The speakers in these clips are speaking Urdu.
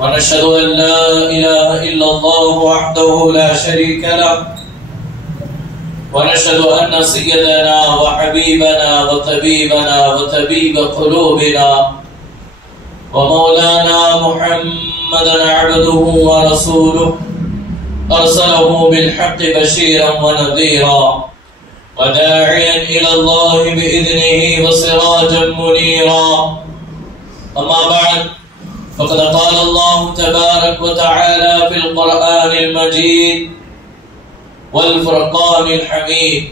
ونشهد أن لا إله إلا الله وحده لا شريك له ونشهد أن سيدنا وحبيبنا وطبيبنا وطبيب قلوبنا ومولانا محمدا عبده ورسوله أرسله بالحق بشيرا ونذيرا وداعيا إلى الله بإذنه وسراجا منيرا. أما بعد، فقد قال الله تبارك وتعالى في القرآن المجيد والفرقان الحميد: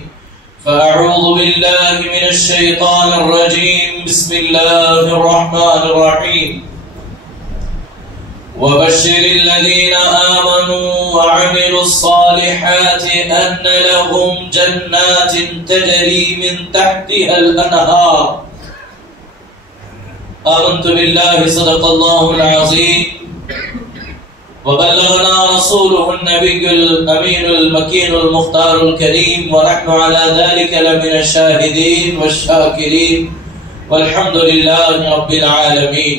فأعوذ بالله من الشيطان الرجيم، بسم الله الرحمن الرحيم. وبشر الذين آمنوا وعملوا الصالحات أن لهم جنات تجري من تحتها الأنهار. آمنت بالله صدق الله العظيم وبلغنا رسوله النبي الأمين المكين المختار الكريم ونحن على ذلك لمن الشاهدين والشاكرين والحمد لله رب العالمين.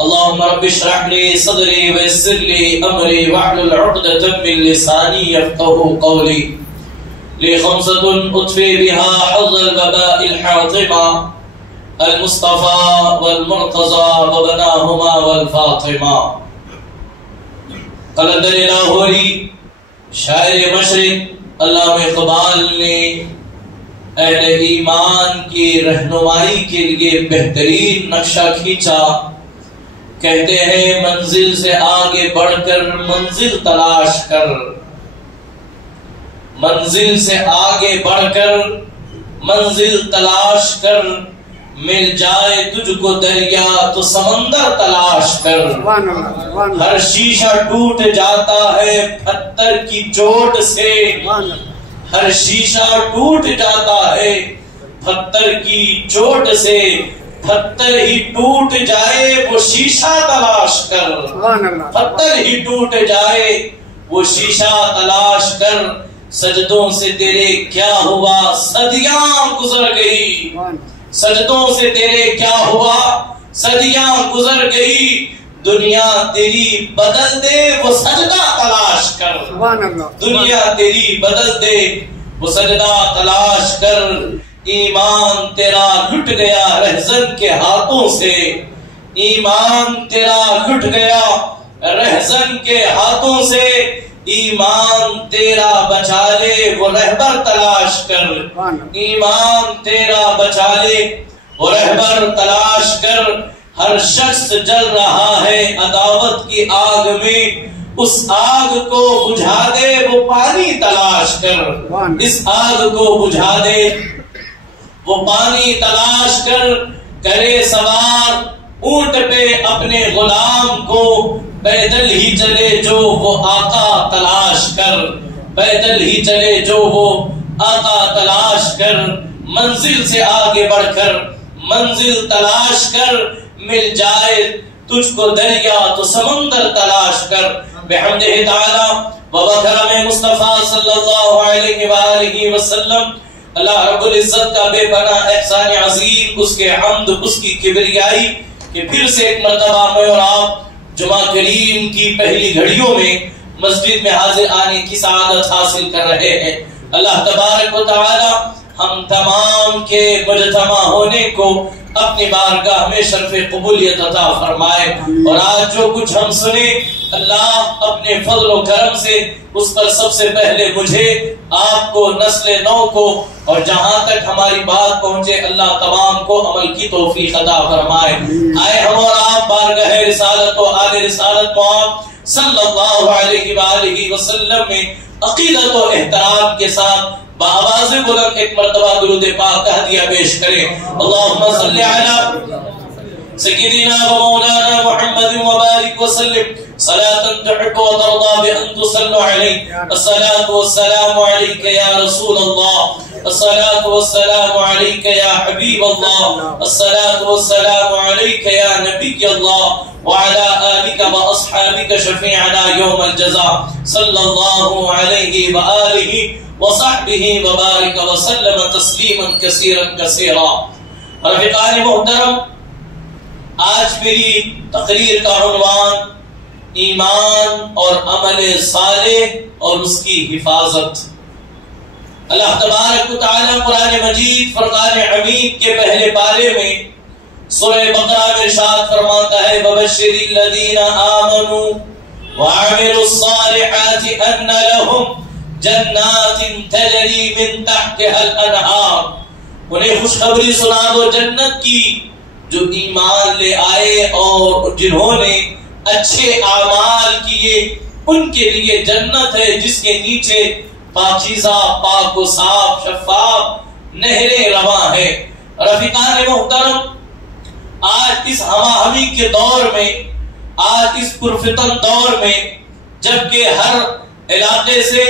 اللهم رب اشرح لي صدري ويسر لي أمري واحلل عقدة من لساني يفقهوا قولي. لي خمسة أطفي بها حظ الوباء الحاطمة: المصطفى والمرتضى وبناهما والفاطمة. قلندر لاہوری شاعر مشرق علامہ اقبال نے اہل ایمان کی رہنمائی کے لیے بہترین نقشہ کھینچا. کہتے ہیں منزل سے آگے بڑھ کر منزل تلاش کر، منزل سے آگے بڑھ کر منزل تلاش کر، مل جائے تجھ کو دریا تو سمندر تلاش کر. ہر شیشہ ٹوٹ جاتا ہے پتھر کی چوٹ سے، ہر شیشہ ٹوٹ جاتا ہے پتھر کی چوٹ سے. پتھر ہی ٹوٹ جائے وہ شیشہ تلاش کر، پتھر ہی ٹوٹ جائے وہ شیشہ تلاش کر. سجدوں سے تیرے کیا ہوا صدیاں گزر گئی، سجدوں سے تیرے کیا ہوا صدیاں گزر گئی. دنیا تیری بدل دے وہ سجدہ تلاش کر، دنیا تیری بدل دے وہ سجدہ تلاش کر. ایمان تیرا لٹ گیا رہزن کے ہاتھوں سے، ایمان تیرا لٹ گیا رہزن کے ہاتھوں سے. ایمان تیرا بچا لے وہ رہبر تلاش کر، ایمان تیرا بچا لے وہ رہبر تلاش کر. ہر شخص جل رہا ہے عداوت کی آگ میں، اس آگ کو بجھا دے وہ پانی تلاش کر، اس آگ کو بجھا دے وہ پانی تلاش کر. کرے سوار اونٹ پہ اپنے غلام کو، پیدل ہی چلے جو وہ آقا تلاش کر، پیدل ہی چلے جو وہ آقا تلاش کر. منزل سے آگے بڑھ کر منزل تلاش کر، مل جائے تجھ کو دریا تو سمندر تلاش کر. بحمدہ تعالی و بکرم مصطفیٰ صلی اللہ علیہ وآلہ وسلم، اللہ رب العزت کا بے پناہ احسان عظیم، اس کے حمد، اس کی کبریائی کہ پھر سے ایک مرتبہ میں اور آپ جمعہ کریم کی پہلی گھڑیوں میں مسجد میں حاضر آنے کی سعادت حاصل کر رہے ہیں. اللہ تبارک و تعالی ہم تمام کے مجتمع ہونے کو اپنی بارگاہ میں شرف قبولیت عطا فرمائے. اور آج جو کچھ ہم سنے، اللہ اپنے فضل و کرم سے اس پر سب سے پہلے مجھے، آپ کو، نسل نو کو، اور جہاں تک ہماری بات پہنچے اللہ تمام کو عمل کی توفیق عطا فرمائے. آئے ہم اور آپ بارگاہ رسالت و آل رسالت معاذ صلی اللہ علیہ وآلہ وسلم میں عقیدت و احترام کے ساتھ بآواز بلند ایک مرتبہ درود پاک کا ہدیہ پیش کریں. اللہم صلی علی سیدنا و مولانا محمد وبارک وسلم صلاة تحب وترضى بأن تصلوا عليه. الصلاة والسلام عليك يا رسول الله، الصلاة والسلام عليك يا حبيب الله، الصلاة والسلام عليك يا نبي الله، وعلى آلك وأصحابك شفيعنا يوم الجزاء صلى الله عليه وآله وصحبه وبارك وسلم تسليما كثيرا كثيرا. رفقان محترم، آج میری تقریر کا عنوان ایمان اور عمل صالح اور اس کی حفاظت۔ اللہ تبارک و تعالی قرآن مجید فرقان حمید کے پہلے پارے میں سورہ بقرہ میں ارشاد فرماتا ہے وَبَشِّرِ الَّذِينَ آمَنُوا وَعَمِلُوا الصَّالِحَاتِ أَنَّ لَهُمْ جَنَّاتٍ تَجْرِي مِن تَحْتِهَا الْأَنْهَارُ، انہیں خوشخبری سنا دو جنت کی جو ایمان لے آئے اور جنہوں نے اچھے اعمال کیے، ان کے لیے جنت ہے جس کے نیچے پاکیزہ، پاک و صاف، شفاف نہریں رواں ہیں۔ رفیقان محترم، آج اس ہوا ہمی کے دور میں، آج اس پرفتن دور میں، جبکہ ہر علاقے سے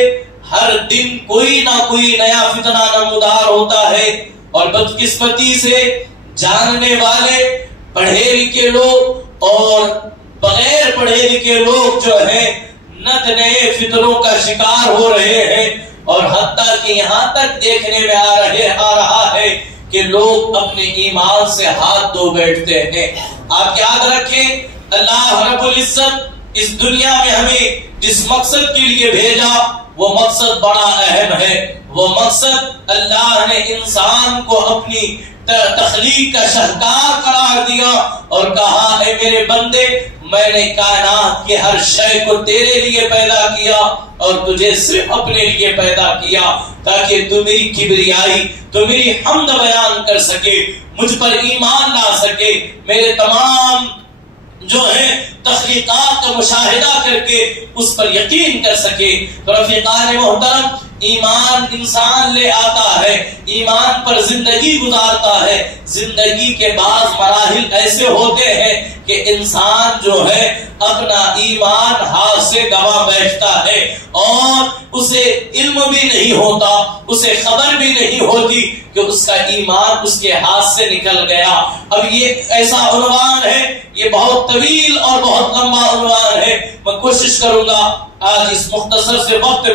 ہر دن کوئی نہ کوئی نیا فتنہ نمودار ہوتا ہے اور بدقسمتی سے جاننے والے پڑھے لکھے لوگ اور بغیر پڑھے لکھے لوگ جو ہیں نت نئے فتنوں کا شکار ہو رہے ہیں، اور حتیٰ کہ یہاں تک دیکھنے میں آ رہا ہے کہ لوگ اپنے ایمان سے ہاتھ دھو بیٹھتے ہیں۔ آپ یاد رکھیں، اللہ رب العزت اس دنیا میں ہمیں جس مقصد کے لیے بھیجا وہ مقصد بڑا اہم ہے۔ وہ مقصد اللہ نے انسان کو اپنی تخلیق کا شاہکار قرار دیا اور کہا اے میرے بندے، میں نے کائنات کے ہر شے کو تیرے لیے پیدا کیا اور تجھے صرف اپنے لیے پیدا کیا تاکہ تو میری کبریائی، تو میری حمد بیان کر سکے، مجھ پر ایمان لا سکے، میرے تمام جو ہے تخلیقات کا مشاہدہ کر کے اس پر یقین کر سکے۔ تو رفیقان محترم، ایمان انسان لے آتا ہے، ایمان پر زندگی گزارتا ہے۔ زندگی کے بعض مراحل ایسے ہوتے ہیں کہ انسان جو ہے اپنا ایمان ہاتھ سے گوا بیٹھتا ہے اور اسے علم بھی نہیں ہوتا، اسے خبر بھی نہیں ہوتی کہ اس کا ایمان اس کے ہاتھ سے نکل گیا۔ اب یہ ایسا عنوان ہے، یہ بہت طویل اور بہت لمبا عنوان ہے، میں کوشش کروں گا آج اس مختصر سے وقت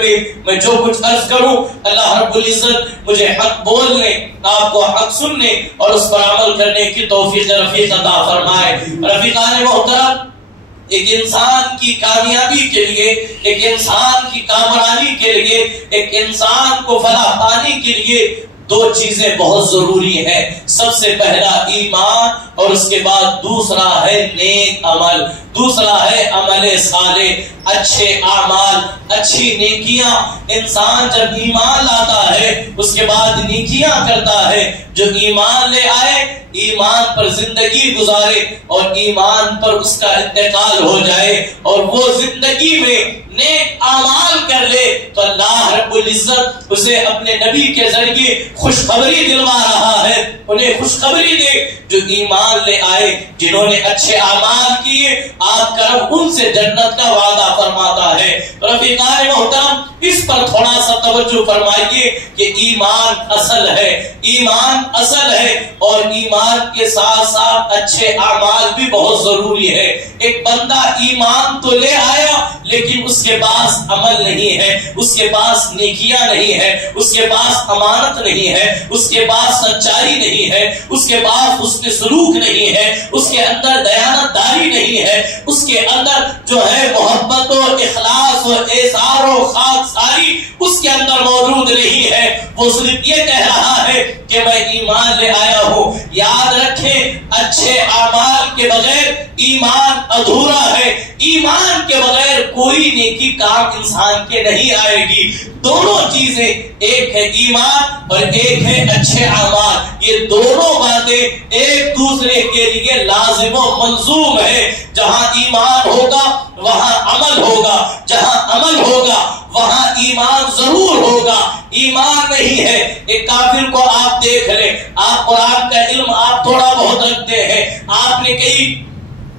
میں جو کچھ عرض کروں، اللہ رب العزت مجھے حق بولنے، آپ کو حق سننے اور اس پر عمل کرنے کی توفیق رفیق عطا فرمائے۔ رفیقان محترم، ایک انسان کی کامیابی کے لیے، ایک انسان کی کامرانی کے لیے، ایک انسان کو فلاح پانے کے لیے دو چیزیں بہت ضروری ہیں۔ سب سے پہلا ایمان اور اس کے بعد دوسرا ہے نیک عمل، دوسرا ہے عمل صالح، اچھے اعمال، اچھی نیکیاں۔ انسان جب ایمان لاتا ہے اس کے بعد نیکیاں کرتا ہے، جو ایمان لے آئے، ایمان پر زندگی گزارے اور ایمان پر اس کا انتقال ہو جائے اور وہ زندگی میں نیک اعمال کر لے تو اللہ رب العزت اسے اپنے نبی کے ذریعے خوشخبری دلوا رہا ہے۔ انہیں خوشخبری دے جو ایمان لے آئے، جنہوں نے اچھے اعمال کیے، آپ کا رب ان سے جنت کا وعدہ فرماتا ہے۔ رفیقان محترم، اس پر تھوڑا سا توجہ فرمائیے کہ ایمان اصل ہے، ایمان اصل ہے اور ایمان کے ساتھ ساتھ اچھے اعمال بھی بہت ضروری ہے۔ ایک بندہ ایمان تو لے آیا لیکن اس کے پاس عمل نہیں ہے، اس کے پاس نیکیاں نہیں ہے، اس کے پاس امانت نہیں ہے، اس کے پاس سچائی نہیں ہے، اس کے پاس اس کے سلوک نہیں ہے، اس کے اندر دیانت داری نہیں ہے، اس کے اندر جو ہے محبت و اخلاص و اعزار و خاکساری اس کے اندر موجود نہیں ہے۔ وہ صرف یہ کہہ رہا ہے کہ میں ایمان لے آیا ہوں۔ یاد رکھیں، اچھے اعمال کے بغیر ایمان ادھورا ہے، ایمان کے بغیر کوئی نیکی کام انسان کے نہیں آئے گی۔ دونوں چیزیں، ایک ہے ایمان اور ایک ہے اچھے اعمال، یہ دونوں باتیں ایک دوسرے کے لیے لازم و ملزوم ہے۔ جہاں ایمان ہوگا وہاں عمل ہوگا، جہاں عمل ہوگا وہاں ایمان ضرور ہوگا۔ ایمان نہیں ہے، ایک کافر کو آپ دیکھ لیں، آپ قرآن کا علم آپ تھوڑا بہت رکھتے ہیں، آپ نے کئی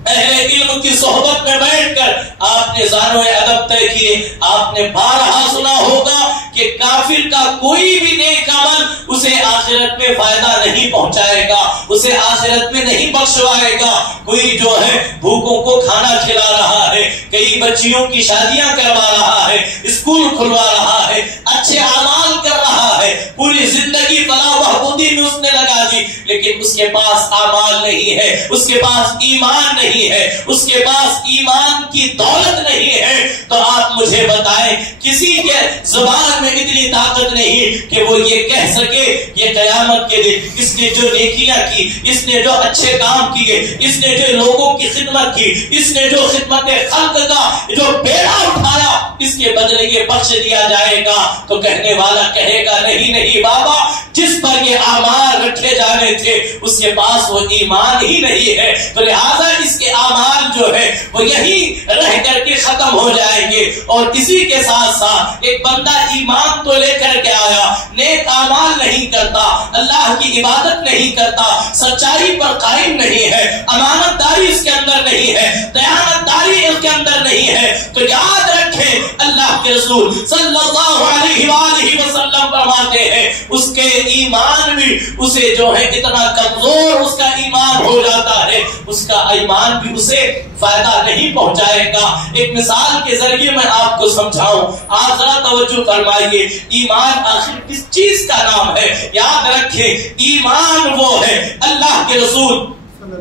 اہل علم کی صحبت میں بیٹھ کر آپ نے ذانو ادب طے کیے، آپ نے بارہا سنا ہوگا کہ کافر کا کوئی بھی نیک عمل اسے آخرت میں فائدہ نہیں پہنچائے گا، اسے آخرت میں نہیں بخشوائے گا۔ کوئی جو ہے بھوکوں کو کھانا کھلا رہا ہے، کئی بچیوں کی شادیاں کروا رہا ہے، اسکول کھلوا رہا ہے، اچھے اعمال کر رہا ہے، پوری زندگی فلاح و بہبود یہودی میں اس نے لگا دی، لیکن اس کے پاس اعمال نہیں ہے، اس کے پاس ایمان نہیں ہے، اس کے پاس ایمان کی دولت نہیں ہے، تو آپ مجھے بتائیں کسی کے زبان میں اتنی طاقت نہیں کہ وہ یہ کہہ سکے یہ قیامت کے دن اس نے جو نیکیاں کی، اس نے جو اچھے کام کیے، اس نے جو لوگوں کی خدمت کی، اس نے جو خدمت خلق کا جو بیڑا اٹھایا، اس کے بدلے یہ بخش دیا جائے گا؟ تو کہنے والا کہے گا نہیں نہیں بابا، جس پر یہ اعمال رکھے جانے تھے اس کے پاس وہ ایمان ہی نہیں ہے، تو لہذا اس کے اعمال جو ہے وہ یہی رہ کر کے ختم ہو جائیں گے۔ اور اسی کے ساتھ ساتھ ایک بندہ ایمان تو لے کر کے آیا، نیک اعمال نہیں کرتا، اللہ کی عبادت نہیں کرتا، سچائی پر قائم نہیں ہے، امانت داری اس کے اندر نہیں ہے، دیانت داری اس کے اندر نہیں ہے، تو یاد رکھیں اللہ کے رسول صلی اللہ علیہ وآلہ وسلم فرماتے ہیں اس کے ایمان بھی اسے جو ہے اتنا کمزور اس کا ایمان ہو جاتا ہے، اس کا ایمان بھی اسے فائدہ نہیں پہنچائے گا۔ ایک مثال کے ذریعے میں آپ کو سمجھاؤں، آپ ذرا توجہ فرمائیے، ایمان آخر کس چیز کا نام ہے؟ یاد رکھیں ایمان وہ ہے، اللہ کے رسول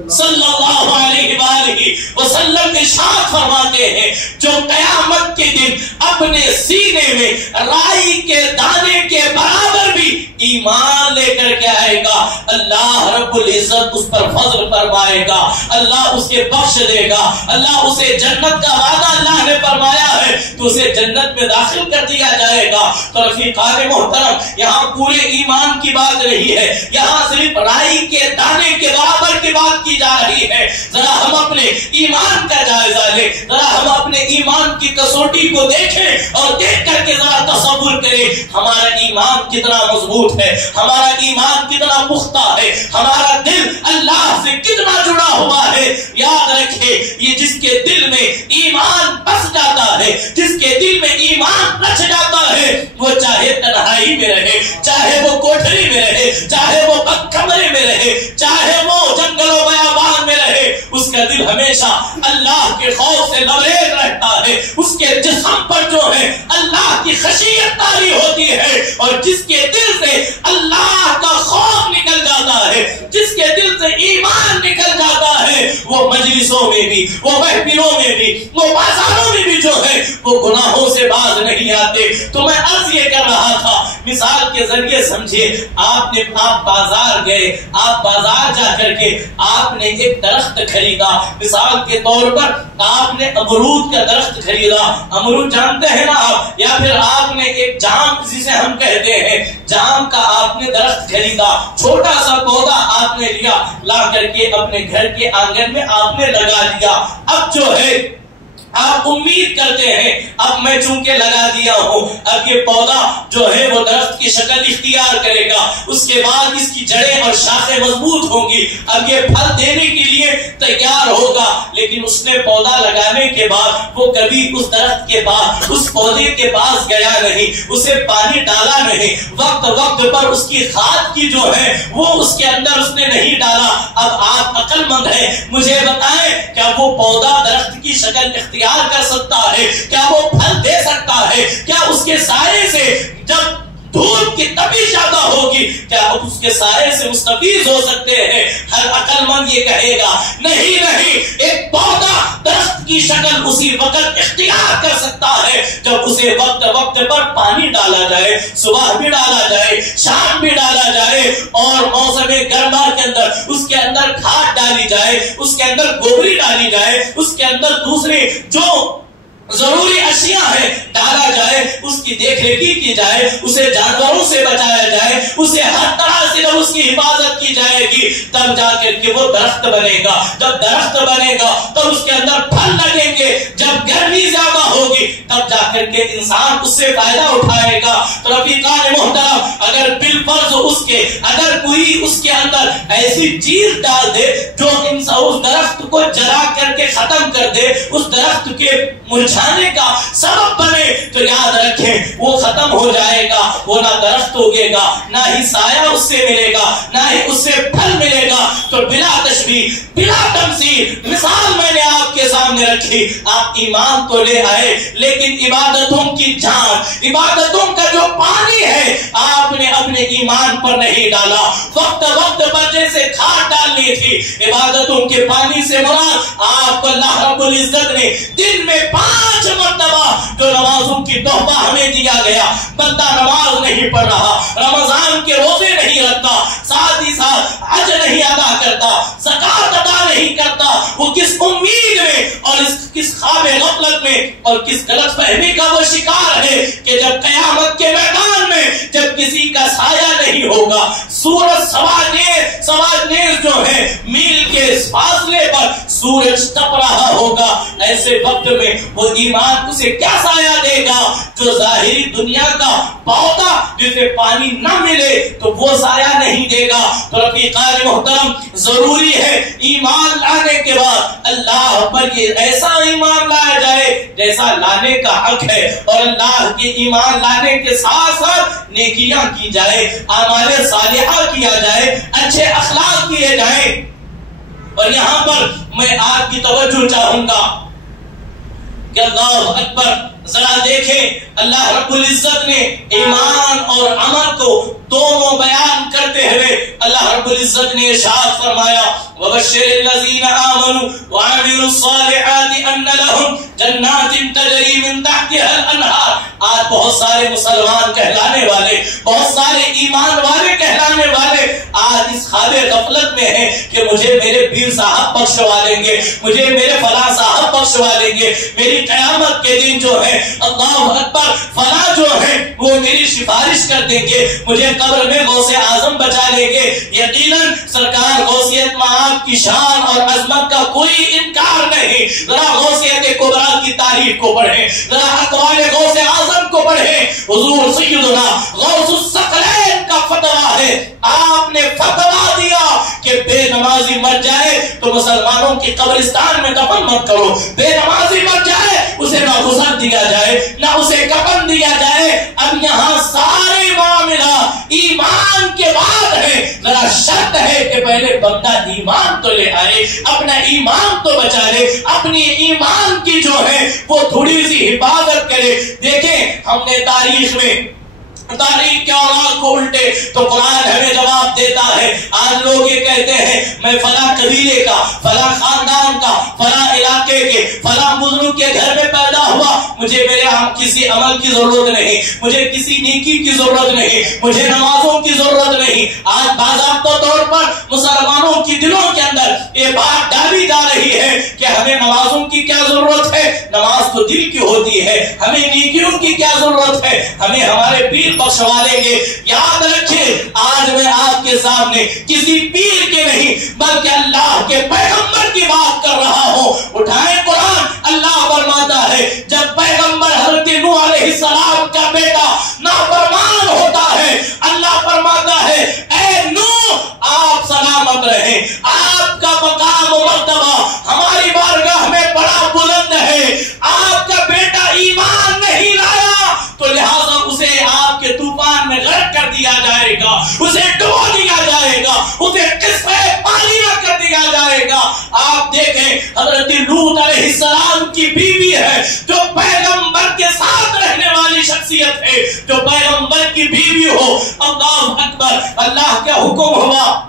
صلی اللہ علیہ وآلہ وسلم ارشاد فرماتے ہیں جو قیامت کے دن اپنے سینے میں رائی کے دانے کے برابر بھی ایمان لے کر کے آئے گا، اللہ رب العزت اس پر فضل فرمائے گا، اللہ اسے بخش دے گا، اللہ اسے جنت کا وعدہ اللہ نے فرمایا ہے تو اسے جنت میں داخل کر دیا جائے گا۔ تو رفیقان محترم، یہاں پورے ایمان کی بات نہیں ہے، یہاں صرف رائی کے دانے کے برابر کی بات کی جا رہی ہے۔ ذرا ہم اپنے ایمان کا جائزہ لیں، ذرا ہم اپنے ایمان کی کسوٹی کو دیکھیں اور دیکھ کر کے ذرا تصور کریں ہمارا ایمان کتنا مضبوط ہے، ہمارا ایمان کتنا پختہ ہے، ہمارا دل اللہ سے کتنا جڑا ہوا ہے۔ یاد رکھیں یہ جس کے دل میں ایمان بس جاتا ہے، جس کے دل میں ایمان رچ جاتا ہے، وہ چاہے تنہائی میں رہے، چاہے وہ کوٹھری میں رہے، چاہے وہ کمرے میں رہے، چاہے وہ جنگلوں بیابان میں رہے، اس کا دل ہمیشہ اللہ کے خوف سے لبریز رہتا ہے، اس کے جسم پر جو ہے اللہ کی خشیت طاری ہوتی ہے، اور جس کے دل سے اللہ کا خوف نکل جاتا ہے، جس کے دل سے ایمان نکل جاتا ہے، وہ مجلسوں میں بھی، وہ محفلوں میں بھی، وہ بازاروں میں بھی جو ہے وہ گناہوں سے باز نہیں آتے۔ تو میں عرض یہ کر رہا تھا، مثال کے ذریعے سمجھے، آپ بازار گئے، آپ بازار جا کر کے آپ نے ایک درخت خریدا، مثال کے طور پر آپ نے امرود کا درخت خریدا، امرود جانتے ہیں نا آپ، یا پھر آپ نے ایک جام جسے ہم کہتے ہیں جام کا آپ نے درخت خریدا، چھوٹا سا پودا آپ نے لیا، لا کر کے اپنے گھر کے آنگن میں آپ نے لگا دیا۔ اب جو ہے آپ امید کرتے ہیں اب میں چونکہ لگا دیا ہوں اب یہ پودا جو ہے وہ درخت کی شکل اختیار کرے گا، اس کے بعد اس کی جڑیں اور شاخیں مضبوط ہوں گی، اب یہ پھل دینے کے لیے تیار ہوگا۔ لیکن اس نے پودا لگانے کے بعد وہ کبھی اس درخت کے پاس، اس پودے کے پاس گیا نہیں، اسے پانی ڈالا نہیں، وقت پر اس کی کھاد کی جو ہے وہ اس کے اندر اس نے نہیں ڈالا۔ اب آپ عقل مند ہیں، مجھے بتائیں کیا وہ پودا درخت کی شکل اختیار کر سکتا ہے؟ کیا وہ پھل دے سکتا ہے؟ کیا اس کے سائے سے جب دھوپ کی تپش زیادہ ہوگی کیا اب اس کے سائے سے مستفیض ہو سکتے ہیں؟ ہر عقل مند یہ کہے گا نہیں، ایک پودا درخت کی شکل اسی وقت اختیار کر سکتا ہے جب اسے وقت پر پانی ڈالا جائے، صبح بھی ڈالا جائے، شام بھی ڈالا جائے، اور موسم گرما کے اندر اس کے اندر کھاد ڈالی جائے، اس کے اندر گوبری ڈالی جائے، اس کے اندر دوسرے جو ضروری اشیاء ہے ڈالا جائے، اس کی دیکھ ریکھی کی جائے، اسے جانوروں سے بچایا جائے، اسے ہر طرح سے جب اس کی حفاظت کی جائے گی تب جا کر کے وہ درخت بنے گا۔ جب درخت بنے گا تب اس کے اندر پھل لگیں گے، جب گرمی زیادہ ہوگی تب جا کر کے انسان اس سے فائدہ اٹھائے گا۔ تو رفیقان محترم، اگر بالفرض اگر کوئی اس کے اندر ایسی چیز ڈال دے جو اس درخت کو جلا کر کے ختم کر دے، اس درخت کے مرجھانے کا سبب بنے، تو یاد رکھیں وہ ختم ہو جائے گا، وہ نہ درخت اگے گا، نہ ہی سایہ اس سے ملے گا، نہ ہی اس سے پھل ملے گا۔ تو بلا تشبیہ بلا تمثیل مثال میں نے آپ کے سامنے رکھی، آپ ایمان تو لے آئے لیکن عبادتوں کی جان، عبادتوں کا جو پانی ہے آپ نے اپنے ایمان پر نہیں ڈالا۔ وقت وقت پر جیسے کھاد ڈالنی تھی، عبادتوں کے پانی سے مراد آپ کو اللہ رب العزت نے دن میں 5 مرتبہ جو نمازوں کی تحفہ ہمیں دیا گیا، بندہ نماز نہیں پڑھ رہا، رمضان کے روزے نہیں رکھتا، ساتھ ہی ساتھ حج نہیں ادا کرتا، زکات ادا نہیں کرتا، وہ کس امید میں اور کس خواب غفلت میں اور کس غلط فہمی کا وہ شکار ہے کہ جب قیامت کے میدان میں جب کسی کا سایہ نہیں ہوگا، سورج سوا نیز جو ہے میل کے فاصلے پر سورج تپ رہا ہوگا، ایسے وقت میں وہ ایمان اسے کیا سایہ دے گا؟ جو ظاہری دنیا کا پودا جسے پانی نہ ملے تو وہ سایہ نہیں دے گا۔ تو رفیقان محترم، ضروری ہے ایمان لانے کے بعد اللہ پر یہ ایسا ایمان لایا جائے جیسا لانے کا حق ہے، اور اللہ کے ایمان لانے کے ساتھ ساتھ نیکیاں کی جائے، اعمال صالحہ کیا جائے، اچھے اخلاق کیے جائیں۔ اور یہاں پر میں آپ کی توجہ چاہوں گا کہ اللہ اکبر، ذرا دیکھیں اللہ رب العزت نے ایمان اور عمل کو دونوں بیان کرتے ہوئے اللہ رب العزت نے ارشاد فرمایا وَبَشِّرِ الَّذِينَ آمَنُوا وَعَمِلُوا الصَّالِحَاتِ أَنَّ لَهُمْ جَنَّاتٍ تَجْرِي مِن تَحْتِهَا الْأَنْهَارُ۔ آج بہت سارے مسلمان کہلانے والے، بہت سارے ایمان والے کہلانے والے آج اس خواب غفلت میں ہیں کہ مجھے میرے پیر صاحب بخشوا لیں گے، مجھے میرے فلاں صاحب بخشوا لیں گے، میری قیامت کے دن جو ہے اللہ اکبر فلاں جو ہے وہ میری سفارش کر دیں گے، مجھے قبر میں غوث اعظم بچا لیں گے۔ یقیناً سرکار غوثیت معاب کی شان اور عظمت کا کوئی انکار نہیں۔ ذرا غوثیت کبریٰ کی تاریخ کو پڑھیں، ذرا اقوال غوث اعظم کو پڑھیں۔ حضور سیدنا غوث الثقلین کا فتویٰ ہے، آپ نے فتویٰ دیا کہ بے نمازی مر جائے تو مسلمانوں کی قبرستان میں دفن مت کرو، بے نمازی مر جائے اسے نہ غسل دیا جائے نہ اسے کفن دیا جائے۔ اب یہاں سارے معاملہ ایمان کے بعد ہے، ذرا شرط ہے کہ پہلے بندہ ایمان تو لے آئے، اپنا ایمان تو بچا لے، اپنی ایمان کی جو ہے وہ تھوڑی سی حفاظت کرے۔ دیکھیں ہم نے تاریخ کے اوراق کو الٹے تو قرآن ہمیں جواب دیتا ہے۔ آج لوگ یہ کہتے ہیں میں فلاں قبیلے کا، فلاں خاندان کا، فلاں علاقے کے، فلاں بزرگ کے گھر میں پیدا ہوا، مجھے میرے کسی عمل کی ضرورت نہیں، مجھے کسی نیکی کی ضرورت نہیں، مجھے نمازوں کی ضرورت نہیں۔ آج باضابطہ طور پر مسلمانوں کی دلوں کے اندر یہ بات ڈالی جا رہی ہے کہ ہمیں نمازوں کی کیا ضرورت ہے، نماز تو دل کی ہوتی ہے، ہمیں نیکیوں کی کیا ضرورت ہے، ہمیں ہمارے پیر بخشوا لیں گے۔ یاد رکھیں آج میں آپ کے سامنے کسی پیر کے نہیں بلکہ اللہ کے پیغمبر کی بات کر رہا ہوں۔ اٹھائیں قرآن، اللہ فرماتا ہے جب پیغمبر حضرت نوح علیہ السلام کا بیٹا نافرمان ہوتا ہے، اللہ فرماتا ہے اے نوح آپ سلامت رہیں، آپ کا مقام و مرتبہ ہماری بارگاہ میں بڑا بلند ہے، آپ کا بیٹا ایمان نہیں لایا تو لہذا اسے آپ کے طوفان میں غرق کر دیا جائے گا، اسے ڈبو دیا جائے گا، اسے قصہ پانی میں کر دیا جائے گا۔ آپ دیکھیں حضرت لوط علیہ السلام کی بیوی ہے جو پیغمبر کے ساتھ رہنے والی شخصیت ہے، جو پیغمبر کی بیوی ہو، اللہ اکبر، اللہ کا حکم ہوا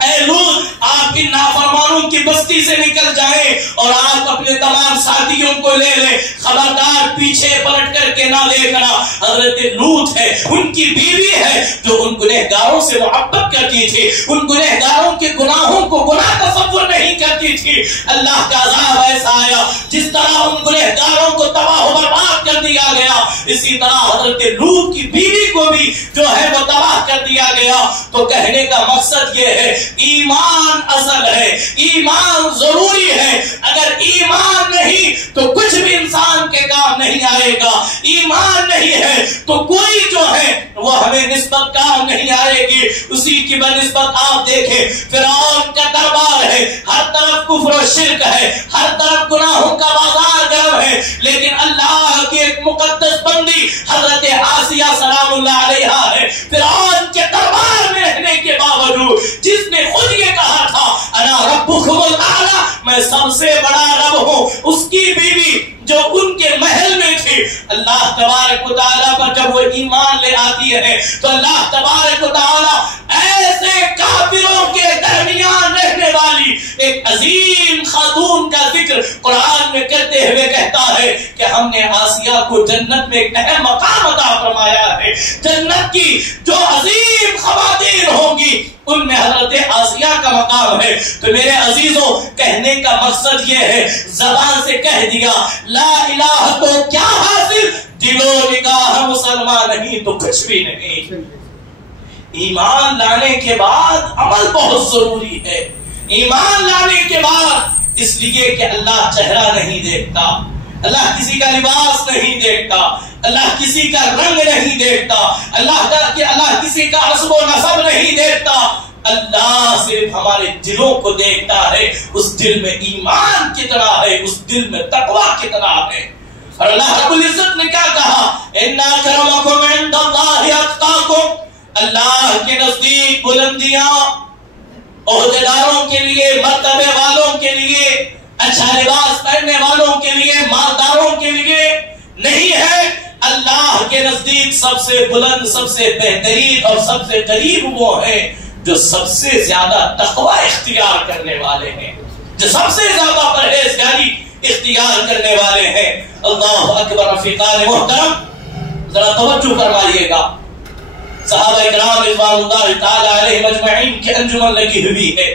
اے لوط آپ ان نافرمانوں کی بستی سے نکل جائیں اور آپ اپنے تمام ساتھیوں کو لے لیں، خبردار پیچھے پلٹ کر کے نہ دیکھنا۔ حضرت لوط ہے، ان کی بیوی ہے جو ان گنہگاروں سے محبت کرتی تھی، ان گنہگاروں کے گناہوں کو گناہ تصور نہیں کرتی تھی۔ اللہ کا عذاب ایسا آیا جس طرح ان گنہگاروں کو تباہ و برباد کر دیا گیا، اسی طرح حضرت لوط کی بیوی کو بھی جو ہے وہ تباہ کر دیا گیا۔ تو کہنے کا مقصد یہ ہے ایمان اصل ہے، ایمان ضروری ہے، اگر ایمان نہیں تو کچھ بھی انسان کے کام نہیں آئے گا، ایمان نہیں ہے تو کوئی جو ہے وہ ہمیں نسبت کام نہیں آئے گی۔ اسی کی بنسبت آپ دیکھیں فرعون کا دربار ہے، ہر طرف کفر و شرک ہے، ہر طرف گناہوں کا بازار گرم ہے، لیکن اللہ کی ایک مقدس بندی حضرت آسیہ سلام اللہ علیہا ہے، فرعون کے دربار میں رہنے کے باوجود جس نے خود یہ کہا تھا انا ربکم الاعلی، میں سب سے بڑا رب ہوں۔ اس کی بیوی جو ان کے محل میں تھی، اللہ تبارک و تعالیٰ پر جب وہ ایمان لے آتی ہے تو اللہ تبارک و تعالیٰ ایسے کافروں کے درمیان رہنے والی ایک عظیم خاتون کا ذکر قرآن میں کرتے ہوئے کہتا ہے کہ ہم نے آسیہ کو جنت میں ایک اہم مقام عطا فرمایا ہے۔ جنت کی جو عظیم خواتین ہوں گی ان میں حضرت آسیہ کا مقام ہے۔ تو میرے عزیزوں، کہنے کا مقصد یہ ہے، زبان سے کہہ دیا لا الہ تو کیا حاصل، دل و نگاہ مسلمان نہیں تو کچھ بھی نہیں۔ ایمان لانے کے بعد عمل بہت ضروری ہے۔ ایمان لانے کے بعد، اس لیے کہ اللہ چہرہ نہیں دیکھتا، اللہ کسی کا لباس نہیں دیکھتا، اللہ کسی کا رنگ نہیں دیکھتا، اللہ کسی کا حسب و نسب نہیں دیکھتا، اللہ صرف ہمارے دلوں کو دیکھتا ہے، اس دل میں ایمان کتنا ہے، اس دل میں تقوی کتنا ہے۔ اور اللہ رب العزت نے کیا کہا، اِنَّ أَكْرَمَكُمْ عِندَ اللَّهِ أَتْقَاكُمْ، اللہ کے نزدیک بلندیاں عہدیداروں کے لیے، مرتبے والوں کے لیے، اچھا لباس پہننے والوں کے لیے، مالداروں کے لیے نہیں ہے، اللہ کے نزدیک سب سے بلند، سب سے بہترین اور سب سے قریب وہ ہیں جو سب سے زیادہ تقوی اختیار کرنے والے ہیں، جو سب سے زیادہ پرہیزگاری اختیار کرنے والے ہیں۔ اللہ اکبر۔ رفیقان محترم، ذرا توجہ فرمائیے گا، صحابہ کرام رضوان اللہ تعالی علیہ مجمعین کی انجمن لگی ہوئی ہے۔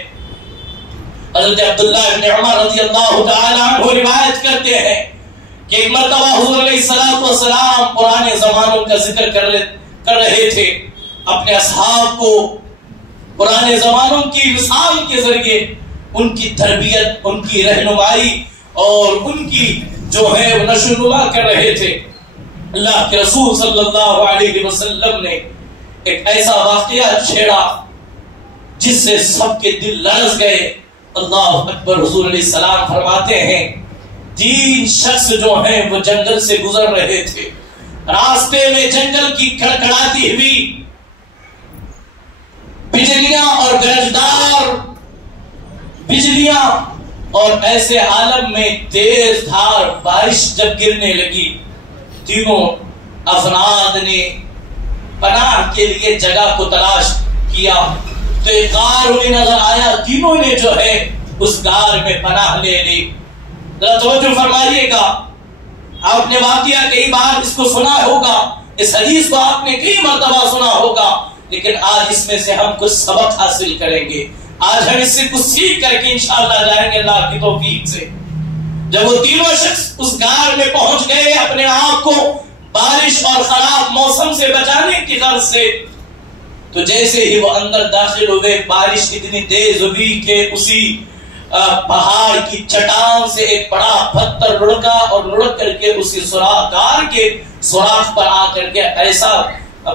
حضرت عبداللہ بن عمر رضی اللہ تعالی عنہ روایت کرتے ہیں کہ ایک مرتبہ حضور علیہ السلام پرانے زمانوں کا ذکر کر رہے تھے، اپنے اصحاب کو پرانے زمانوں کی مثال کے ذریعے ان کی تربیت، ان کی رہنمائی اور ان کی جو ہے وہ نشو و نما کر رہے تھے۔ اللہ کے رسول صلی اللہ علیہ وسلم نے ایک ایسا واقعہ چھیڑا جس سے سب کے دل لرز گئے۔ اللہ اکبر۔ حضور علیہ السلام فرماتے ہیں 3 شخص جو ہیں وہ جنگل سے گزر رہے تھے، راستے میں جنگل کی کھڑکھڑاتی ہوئی بجلیاں اور گرجدار بجلیاں اور ایسے عالم میں تیز دھار بارش جب گرنے لگی، تینوں افراد نے پناہ کے لیے جگہ کو تلاش کیا تو ایک غار انہیں نظر آیا، تینوں نے جو ہے اس غار میں پناہ لے لی۔ ذرا توجہ فرمائیے گا، آپ نے واقعہ کئی بار اس کو سنا ہوگا، اس حدیث کو آپ نے کئی مرتبہ سنا ہوگا، لیکن آج اس میں سے ہم کچھ سبق حاصل کریں گے، آج ہم اس سے کچھ سیکھ کر کے انشاءاللہ جائیں گے اللہ کی توفیق سے۔ جب وہ تینوں شخص اس غار میں پہنچ گئے اپنے آپ کو بارش اور خراب موسم سے بچانے کی غرض سے، تو جیسے ہی وہ اندر داخل ہوئے بارش اتنی تیز ہوئی کہ اسی پہاڑ کی چٹان سے ایک بڑا پتھر لڑکا اور لڑک کر کے اسی سوراخ کے سوراخ پر آ کر کے ایسا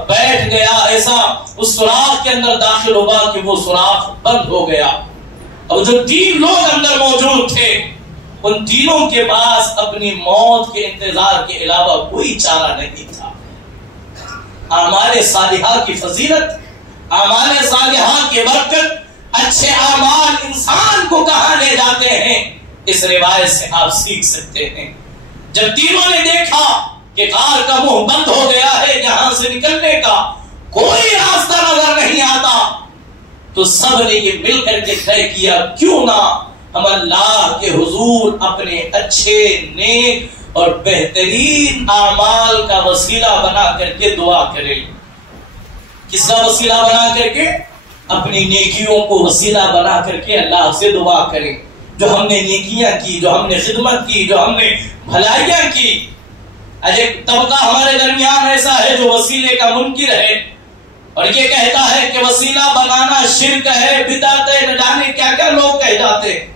بیٹھ گیا، ایسا اس سوراخ کے اندر داخل ہوا کہ وہ سوراخ بند ہو گیا۔ اور جو 3 لوگ اندر موجود تھے ان تینوں کے پاس اپنی موت کے انتظار کے علاوہ کوئی چارہ نہیں تھا۔ اعمال صالحہ کی فضیلت، اعمال صالحہ کی برکت، اچھے اعمال انسان کو کہاں لے جاتے ہیں، اس روایت سے آپ سیکھ سکتے ہیں۔ جب تینوں نے دیکھا کہ غار کا منہ بند ہو گیا ہے، یہاں سے نکلنے کا کوئی راستہ نظر نہیں آتا، تو سب نے یہ مل کر کے طے کیا کیوں نہ ہم اللہ کے حضور اپنے اچھے، نیک اور بہترین اعمال کا وسیلہ بنا کر کے دعا کریں۔ کس کا وسیلہ بنا کر کے؟ اپنی نیکیوں کو وسیلہ بنا کر کے اللہ سے دعا کریں۔ جو ہم نے نیکیاں کی، جو ہم نے خدمت کی، جو ہم نے بھلائیاں کی، ایک طبقہ ہمارے درمیان ایسا ہے جو وسیلے کا منکر ہے اور یہ کہتا ہے کہ وسیلہ بنانا شرک ہے، بدعت ہے، نہ جانے کیا کیا لوگ کہہ جاتے ہیں۔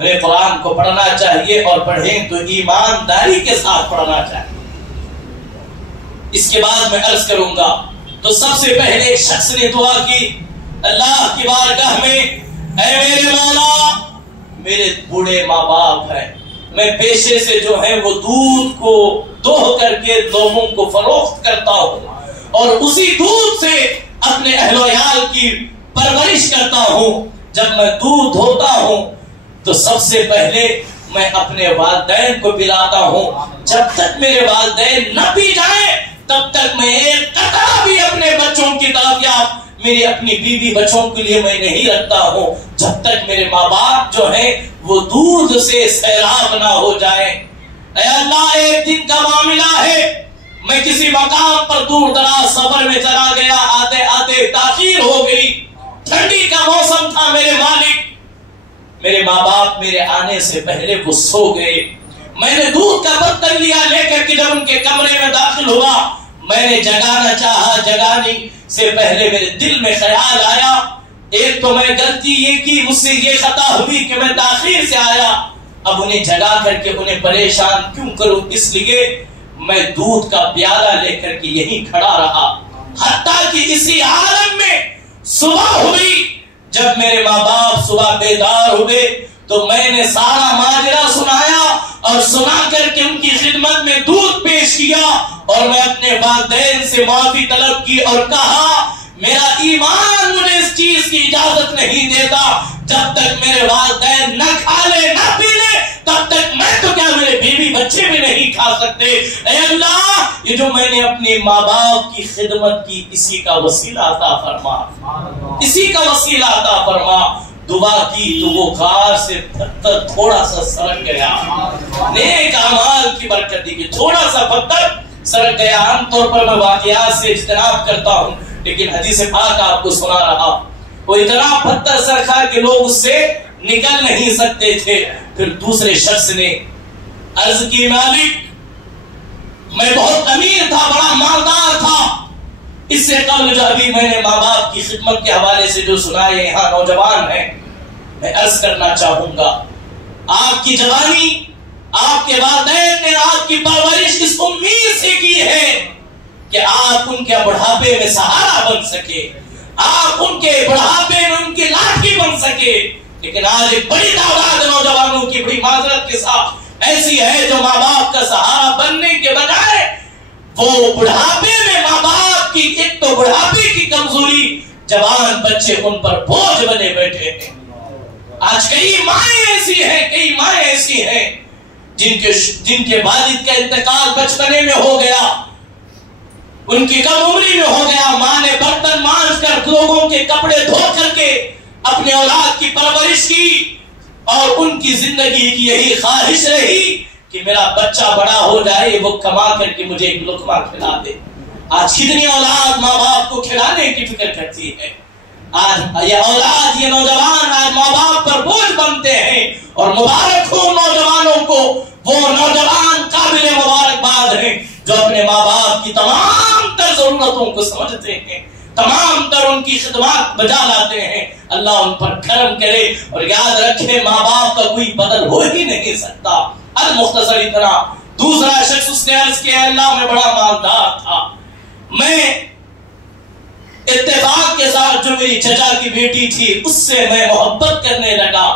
ہمیں قرآن کو پڑھنا چاہیے اور پڑھیں تو ایمانداری کے ساتھ پڑھنا چاہیے۔ اس کے بعد میں عرض کروں گا، تو سب سے پہلے ایک شخص نے دعا کی اللہ کی بارگاہ میں، اے میرے مولا، میرے بوڑھے ماں باپ ہیں، میں پیشے سے جو ہے وہ دودھ کو دوہ کر کے لوگوں کو فروخت کرتا ہوں اور اسی دودھ سے اپنے اہل و عیال کی پرورش کرتا ہوں، جب میں دودھ دھوتا ہوں تو سب سے پہلے میں اپنے والدین کو پلاتا ہوں. جب تک میرے والدین نہ پی جائیں تب تک میں ایک قطرہ بھی اپنے بچوں کی طرف یا میری اپنی بیوی بچوں کے لیے میں نہیں رکھتا ہوں جب تک میرے ماں باپ جو ہیں وہ دودھ سے سیراب نہ ہو جائیں. اے اللہ، ایک دن کا معاملہ ہے، میں کسی مقام پر دور دراز سفر میں چلا گیا، آتے آتے تاخیر ہو گئی، ٹھنڈی کا موسم تھا. میرے مالک، میرے ماں باپ میرے آنے سے پہلے وہ سو گئے. میں نے دودھ کا برتن لیا لے کر کے جب ان کے کمرے میں داخل ہوا، میں نے جگانا چاہا، جگانے سے پہلے میرے دل میں خیال آیا، ایک تو میں غلطی یہ کی، مجھ سے یہ خطا ہوئی کہ میں تاخیر سے آیا، اب انہیں جگا کر کے انہیں پریشان کیوں کروں، اس لیے میں دودھ کا پیالہ لے کر کے یہیں کھڑا رہا. حتیٰ کہ اسی عالم میں صبح ہوئی. جب میرے ماں باپ صبح بیدار ہوئے تو میں نے سارا ماجرا سنایا اور سنا کر کے ان کی خدمت میں دودھ پیش کیا اور میں اپنے والدین سے معافی طلب کی اور کہا میرا ایمان مجھے اس چیز کی اجازت نہیں دیتا، جب تک میرے والدین نہ کھا لے نہ پی لے تب تک میں تو کیا میرے بیوی بچے بھی نہیں کھا سکتے. اے اللہ، یہ جو میں نے اپنے ماں باپ کی خدمت کی اسی کا وسیلہ عطا فرما، اسی کا وسیلہ عطا فرما. دعا کی تو وہ غار سے پتھر تھوڑا سا سرک گیا، نیک اعمال کی برکت دی کہ تھوڑا سا پتھر سرک گیا. عام طور پر میں واقعات سے اجتناب کرتا ہوں لیکن حدیث پاک آپ کو سنا رہا، وہ اتنا پتھر سرکھا کہ لوگ اس سے نکل نہیں سکتے تھے. پھر دوسرے شخص نے عرض کی مالک میں بہت امیر تھا، بڑا مالدار تھا، اس سے قبل جو ابھی میں نے ماں باپ کی خدمت کے حوالے سے جو سنا ہے، یہاں نوجوان ہیں، میں عرض کرنا چاہوں گا آپ کی جوانی آپ کے والدین نے آپ کی پرورش اس امید سے کی ہے کہ آپ ان کے بڑھاپے میں سہارا بن سکے، آپ ان کے بڑھاپے میں ان کی لاٹھی بن سکے. لیکن آج ایک بڑی تعداد نوجوانوں کی بڑی معذرت کے ساتھ ایسی ہے جو ماں باپ کا سہارا بننے کے بجائے وہ بڑھاپے میں ماں باپ کی ایک تو بڑھاپے کی کمزوری، جوان بچے ان پر بوجھ بنے بیٹھے ہیں. آج کئی مائیں ایسی ہیں، کئی مائیں ایسی ہیں جن کے والد کا انتقال بچپنے میں ہو گیا، ان کی کم عمری میں ہو گیا. ماں نے برتن مانج کر لوگوں کے کپڑے دھو کر کے اپنے اولاد کی پرورش کی اور ان کی زندگی کی یہی خواہش رہی کہ میرا بچہ بڑا ہو جائے، وہ کما کر کے مجھے ایک لقمہ کھلا دے. آج کتنی اولاد ماں باپ کو کھلانے کی فکر کرتی ہے. آج یہ اولاد، یہ نوجوان آج ماں باپ پر بوجھ بنتے ہیں اور مبارک ہو نوجوانوں کو، وہ نوجوان قابل مبارکباد ہیں جو اپنے ماں باپ کی تمام تر ضرورتوں کو سمجھتے ہیں، تمام تر ان کی خدمات بجا لاتے ہیں. اللہ ان پر کرم کرے اور یاد رکھے ماں باپ کا کوئی بدل ہو ہی نہیں سکتا. المختصر اتنا. دوسرا شخص اس نے عرض کیا اللہ میں بڑا مالدار تھا، میں اتفاق کے ساتھ جو میری چچا کی بیٹی تھی اس سے میں محبت کرنے لگا،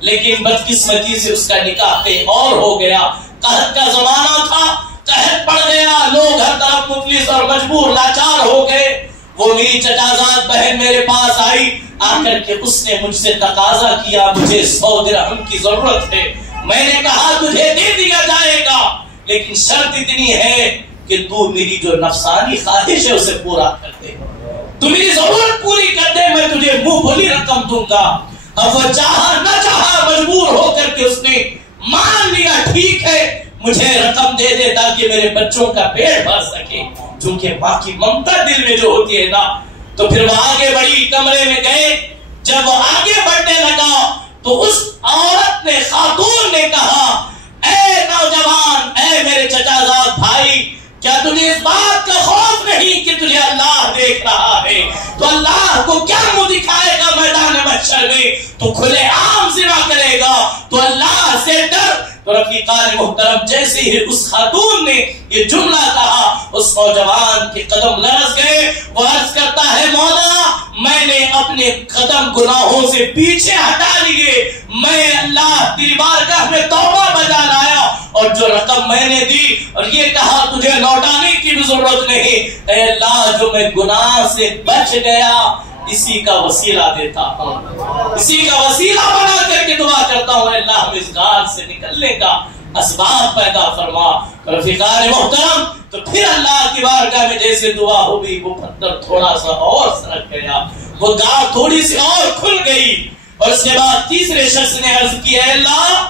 لیکن بدقسمتی سے اس کا نکاح کہیں اور ہو گیا. قحط کا زمانہ تھا، قحط پڑ گیا، لوگ ہر طرف مفلس اور مجبور لاچار ہو گئے. وہ میری چچازاد بہن میرے پاس آئی، آ کر کے اس نے مجھ سے تقاضا کیا مجھے 100 درہم کی ضرورت ہے. میں نے کہا تجھے دے دیا جائے گا لیکن شرط اتنی ہے کہ تو میری جو نفسانی خواہش ہے اسے پورا کر دے، تو میری ضرورت پوری کر دے، میں تجھے منہ بھولی رقم دوں گا. اب وہ چاہا نہ چاہا مجبور ہو کر کے اس نے مان لیا، ٹھیک ہے مجھے رقم دے دے تاکہ میرے بچوں کا پیٹ بھر سکے. چونکہ ماں کی ممتا دل میں جو ہوتی ہے نا، تو پھر وہ آگے بڑی، کمرے میں گئے. جب وہ آگے بڑھنے لگا تو اس عورت نے، خاتون نے کہا اے نوجوان، اے میرے چچازاد بھائی، کیا تجھے اس بات کا خوف نہیں کہ تجھے اللہ دیکھ رہا ہے؟ تو اللہ کو کیا منہ دکھائے گا میدان محشر میں؟ تو کھلے عام زنا کرے گا، تو اللہ سے ڈر. تو رفیقان محترم جیسے ہی اس خاتون نے یہ جملہ کہا اس نوجوان کے قدم لرز گئے. وہ عرض کرتا ہے مولا میں نے اپنے قدم گناہوں سے پیچھے ہٹا لیے، میں اللہ تیری بارگاہ میں توبہ بجا لایا اور جو رقم میں نے دی اور یہ کہا تجھے لوٹانے کی بھی ضرورت نہیں، اے اللہ جو میں گناہ سے بچ گیا اسی کا وسیلہ دیتا ہوں، اسی کا وسیلہ بنا کر کے دعا کرتا ہوں اللہ ہم اس غار سے نکلنے کا اسباب پیدا فرما۔ رفیقان محترم، تو پھر اللہ کی بارگاہ میں جیسے دعا ہوگی وہ پتھر تھوڑا سا اور سرک گیا، وہ غار تھوڑی سی اور کھل گئی، اور اس کے بعد تیسرے شخص نے عرض کیا اے اللہ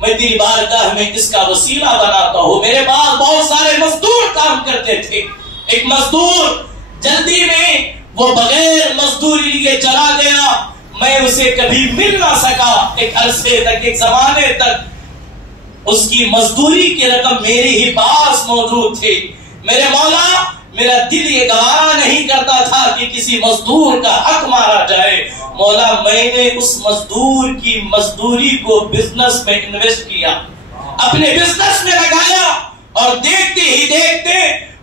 میں تیری بارگاہ میں اس کا وسیلہ بناتا ہوں، میرے پاس بہت سارے مزدور کام کرتے تھے، ایک مزدور جلدی میں وہ بغیر مزدوری لیے چلا گیا، میں اسے کبھی مل نہ سکا، ایک عرصے تک، ایک زمانے تک اس کی مزدوری کی رقم میرے ہی پاس موجود تھی۔ میرے مولا میرا دل یہ گوارا نہیں کرتا تھا کہ کسی مزدور کا حق مارا جائے، مولا میں نے اس مزدور کی مزدوری کو بزنس میں انویسٹ کیا، اپنے بزنس میں لگایا، اور دیکھتے ہی دیکھتے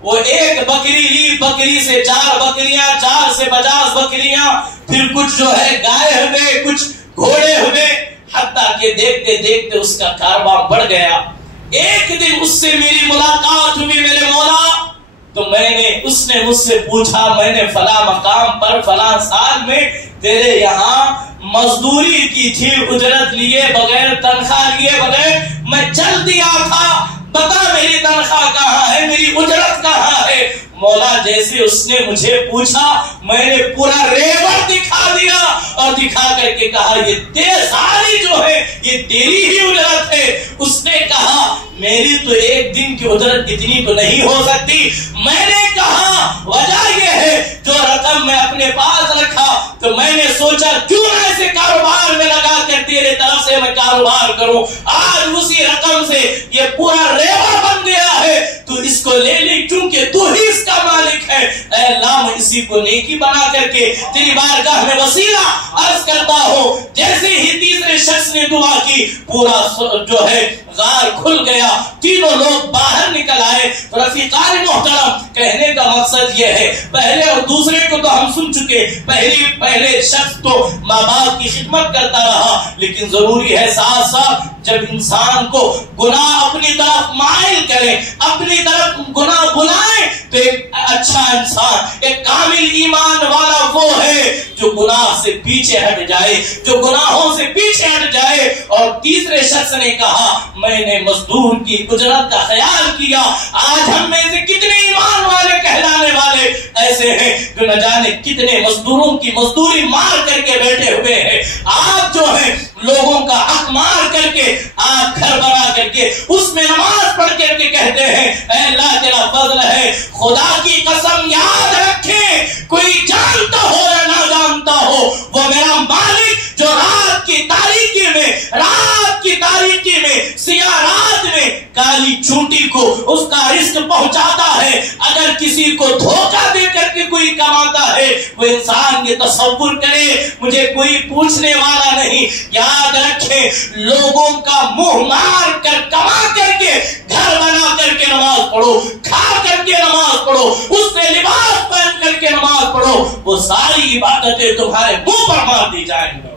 وہ ایک بکری لی، بکری سے 4 بکریاں، 4 سے 50 بکریاں، پھر کچھ جو ہے گائے ہوئے، کچھ گھوڑے ہوئے، حتیٰ کہ دیکھتے دیکھتے اس کا کاروبار بڑھ گیا۔ ایک دن اس سے میری ملاقات ہوئی میرے مولا، تو اس نے مجھ سے پوچھا، میں نے فلاں مقام پر فلاں سال میں تیرے یہاں مزدوری کی تھی، اجرت لیے بغیر، تنخواہ لیے بغیر، میں چل دیا تھا، بتا میری تنخواہ کہاں ہے، میری اجرت کہاں ہے؟ مولا جیسے اس نے مجھے پوچھا میں نے پورا ریوڑ دکھا دیا، اور دکھا کر کے کہا یہ ساری جو ہے یہ تیری ہی اجرت ہے۔ اس نے کہا میری تو ایک دن کی اجرت اتنی تو نہیں ہو سکتی۔ میں نے کہا وجہ یہ ہے جو رقم میں اپنے پاس رکھا تو میں نے سوچا کیوں نہ اسے کاروبار میں لگا کر تیرے طرف سے میں کاروبار کروں، آج اسی رقم سے یہ پورا ریوڑ بن گیا ہے، تو اس کو لے لی کیونکہ تو ہی اس کا مالک ہے۔ اے اللہ میں اسی کو نیکی بنا کر کے تیری بارگاہ میں وسیلہ عرض کرتا ہوں۔ جیسے ہی تیسرے شخص نے دعا کی پورا جو ہے غار کھل گیا، تینوں لوگ باہر نکل آئے۔ رفیقان محترم کہنے کا مقصد یہ ہے، پہلے اور دوسرے کو تو ہم سن چکے، پہلے شخص تو ماں باپ کی خدمت کرتا رہا، لیکن ضروری ہے ساتھ ساتھ جب انسان کو گناہ اپنی طرف مائل کرے، اپنی طرف گناہ بلائے، تو ایک اچھا انسان، ایک کامل ایمان والا وہ ہے جو گناہ سے پیچھے ہٹ جائے، جو گناہوں سے پیچھے ہٹ جائے۔ اور تیسرے شخص نے کہا میں نے مزدور کی اجرت کا خیال کیا۔ آج ہم میں سے کتنے ایمان والے کہلانے والے ایسے ہیں جو نہ جانے کتنے مزدوروں کی مزدوری مار کر کے بیٹھے ہوئے ہیں۔ آپ جو ہے لوگوں کا حق مار کر کے، آپ گھر بنا کر کے اس میں نماز پڑھ کر کے کہتے ہیں اے اللہ تیرا فضل ہے، خدا کی قسم یاد رکھیں کوئی جانتا ہو یا نہ جانتا ہو، وہ میرا مالک جو رات کی تاریکی میں سیاہ رات میں کالی چونٹی کو اس کا رزق پہنچاتا ہے، اگر کسی کو دھوکہ دے کر کے کوئی کماتا ہے، وہ انسان یہ تصور کرے مجھے کوئی پوچھنے والا نہیں۔ یاد رکھیں لوگوں کا منہ مار کر کما کر کے گھر بنا کر کے نماز پڑھو، کھا کر کے نماز پڑھو، اس سے لباس پہن کر کے نماز پڑھو، وہ ساری عبادتیں تمہارے منہ پر مار دی جائیں گی،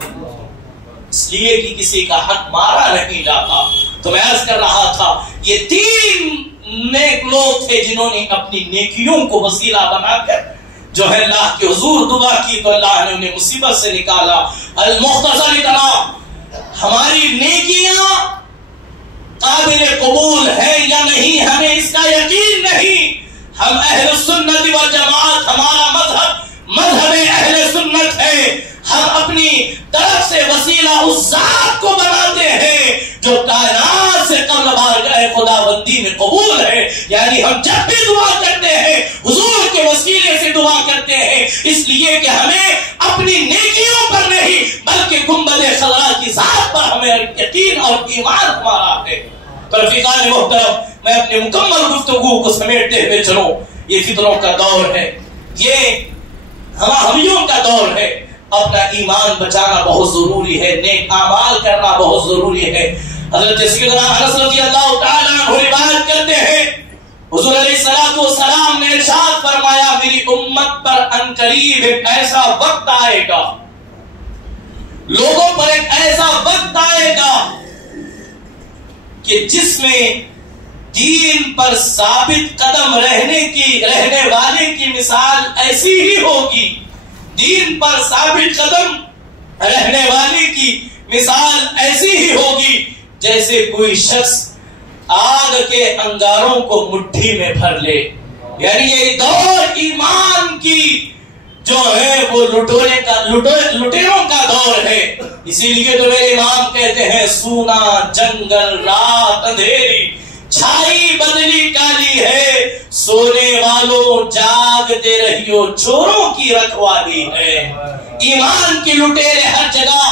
اس لیے کہ کسی کا حق مارا نہیں جاتا۔ تو میں عرض کر رہا تھا یہ 3 نیک لوگ تھے جنہوں نے اپنی نیکیوں کو وسیلہ بنا کر جو ہے اللہ کے حضور دعا کی تو اللہ نے انہیں مصیبت سے نکالا۔ المختصر اتنا ہماری نیکیاں قابل قبول ہے یا نہیں ہمیں اس کا یقین نہیں۔ ہم اہل سنت و جماعت، ہمارا مذہب اہل سنت ہے، ہم اپنی طرف سے وسیلہ اس ذات کو بناتے ہیں جو کائنات سے قبل بارگاہ خدا بندی میں قبول ہے۔ یعنی ہم جب بھی دعا کرتے ہیں حضور کے وسیلے سے دعا کرتے ہیں، اس لیے کہ ہمیں اپنی نیکیوں پر نہیں بلکہ گنبد خضرا کی ذات پر ہمیں یقین اور ایمان ہمارا ہے۔ تو رفیقان محترم میں اپنے مکمل گفتگو کو سمیٹتے ہوئے چلوں، یہ فتنوں کا دور ہے، یہ ہماہمیوں کا دور ہے، اپنا ایمان بچانا بہت ضروری ہے، نیک اعمال کرنا بہت ضروری ہے۔ حضرت سیدنا انس رضی اللہ تعالی عنہ روایت کرتے ہیں حضور علیہ الصلوۃ والسلام نے ارشاد فرمایا میری امت پر عنقریب ایک ایسا وقت آئے گا، لوگوں پر ایک ایسا وقت آئے گا کہ جس میں دین پر ثابت قدم رہنے والے کی مثال ایسی ہی ہوگی دین پر ثابت قدم رہنے والے کی مثال ایسی ہی ہوگی جیسے کوئی شخص آگ کے انگاروں کو مٹھی میں بھر لے. یعنی یہ دور ایمان کی جو ہے وہ لٹیروں کا دور ہے. اسی لیے تو میرے امام کہتے ہیں سونا جنگل رات اندھیری چھائی بدلی کالی ہے سونے والوں جاگتے رہیو چوروں کی رکھوالی ہے. ایمان کی لٹیرے ہر جگہ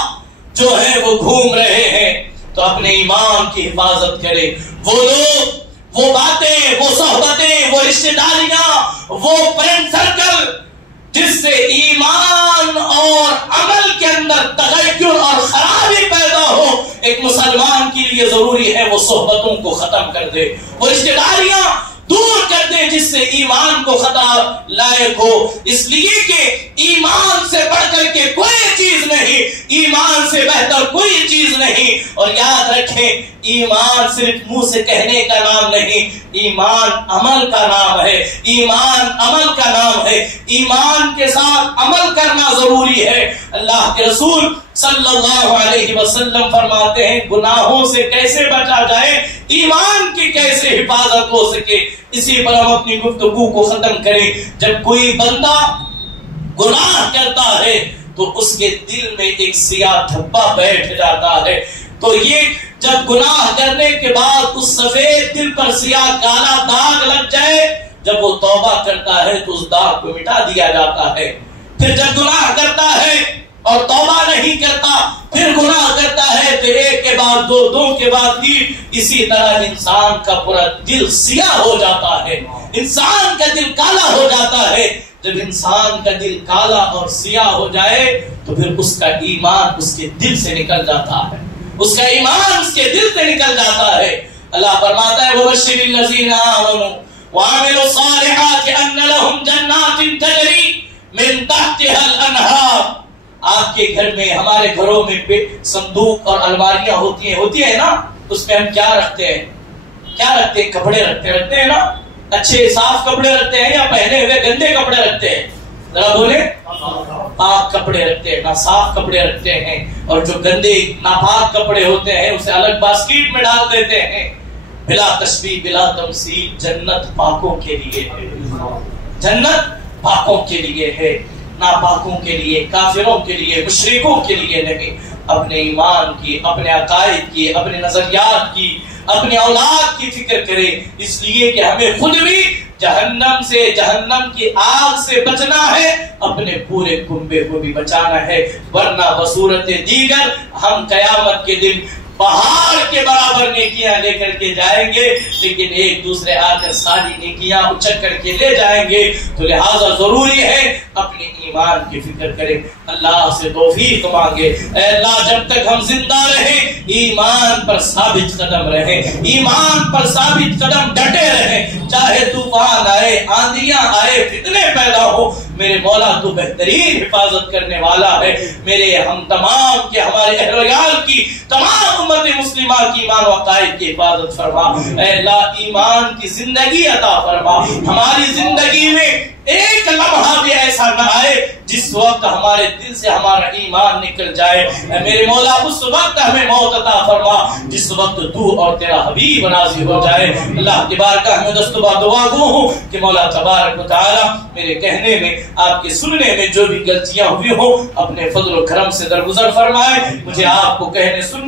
جو ہے وہ گھوم رہے ہیں تو اپنے ایمان کی حفاظت کرے. وہ لوگ وہ باتیں وہ صحبتیں وہ رشتہ داریاں وہ فرینڈ سرکل جس سے ایمان اور عمل کے اندر تغیر اور خرابی پیدا ہو ایک مسلمان کے لیے ضروری ہے وہ صحبتوں کو ختم کر دے وہ رشتہ داریاں دور کر دے جس سے ایمان کو خطا لائق ہو. اس لیے کہ ایمان سے بڑھ کر کے کوئی چیز نہیں ایمان سے بہتر کوئی چیز نہیں. اور یاد رکھیں ایمان صرف منہ سے کہنے کا نام نہیں ایمان عمل کا نام ہے. ایمان عمل کا نام ہے. ایمان کے ساتھ عمل کرنا ضروری ہے. اللہ کے رسول صلی اللہ علیہ وسلم فرماتے ہیں گناہوں سے کیسے بچا جائے ایمان کی کیسے حفاظت ہو سکے. اسی پر ہم اپنی گفتگو کو ختم کریں. جب کوئی بندہ گناہ کرتا ہے تو اس کے دل میں ایک سیاہ دھبا بیٹھ جاتا ہے. تو یہ جب گناہ کرنے کے بعد اس سفید دل پر سیاہ کالا داغ لگ جائے جب وہ توبہ کرتا ہے تو اس داغ کو مٹا دیا جاتا ہے. پھر جب گناہ کرتا ہے اور توبہ نہیں کرتا پھر گناہ کرتا ہے تو ایک کے بعد دو کے بعد تین اسی طرح انسان کا پورا دل سیاہ ہو جاتا ہے. انسان کا دل کالا ہو جاتا ہے. جب انسان کا دل کالا اور سیاہ ہو جائے تو پھر اس کا ایمان اس کے دل سے نکل جاتا ہے. اس کا ایمان اس کے دل سے نکل جاتا ہے. اللہ فرماتا ہے وَبَشِّرِ الَّذِينَ آمَنُوا وَعَمِلُوا الصَّالِحَاتِ أَنَّ لَهُمْ جَنَّاتٍ تَجْرِي مِن تَحْتِهَا الْأَنْهَارُ. آپ کے گھر میں ہمارے گھروں میں صندوق اور الماریاں ہوتی ہیں نا اس میں ہم کیا رکھتے ہیں کپڑے رکھتے ہیں نا. اچھے صاف کپڑے رکھتے ہیں یا پہنے ہوئے گندے کپڑے رکھتے ہیں ذرا بولے. پاک کپڑے رکھتے ہیں نا صاف کپڑے رکھتے ہیں اور جو گندے ناپاک کپڑے ہوتے ہیں اسے الگ باسکٹ میں ڈال دیتے ہیں. بلا تشبیہ بلا تمثیل جنت پاکوں کے لیے ہے. جنت پاکوں کے لیے ہے ناپاکوں کے لیے کافروں کے لیے مشرکوں کے لیے نہیں. اپنے ایمان کی اپنے عقائد کی اپنے نظریات کی اپنے اولاد کی فکر کرے. اس لیے کہ ہمیں خود بھی جہنم کی آگ سے بچنا ہے اپنے پورے کنبے کو بھی بچانا ہے ورنہ بصورت دیگر ہم قیامت کے دن پہاڑ کے برابر نیکیاں لے کر کے جائیں گے لیکن ایک دوسرے آ کر ساری نیکیاں اچک کر کے لے جائیں گے. تو لہٰذا ضروری ہے اپنے ایمان کی فکر کریں. اللہ سے توفیق مانگے اے اللہ جب تک ہم زندہ رہیں ایمان پر ثابت قدم رہیں ایمان پر ثابت قدم ڈٹے رہیں. چاہے طوفان آئے آندیاں آئے فتنے پیدا ہو میرے مولا تو بہترین حفاظت کرنے والا ہے. میرے ہم تمام کے ہمارے اہل ویال کی تمام امت مسلمہ کی ایمان و عقائد کی حفاظت فرما. اے اللہ ایمان کی زندگی عطا فرما. ہماری زندگی میں ایک لمحہ بھی ایسا نہ آئے جس وقت ہمارے دل سے ہمارا ایمان نکل جائے. اے میرے مولا اس وقت ہمیں موت عطا فرما جس وقت تو اور تیرا حبیب نازل ہو جائے. اللہ کی بارگاہ میں دستبا دعا گو ہوں کہ مولا تبارک و تعالی میرے کہنے میں آپ کے سننے میں جو بھی غلطیاں ہوئی ہوں اپنے فضل و کرم سے درگزر فرمائے. مجھے آپ کو کہنے سننے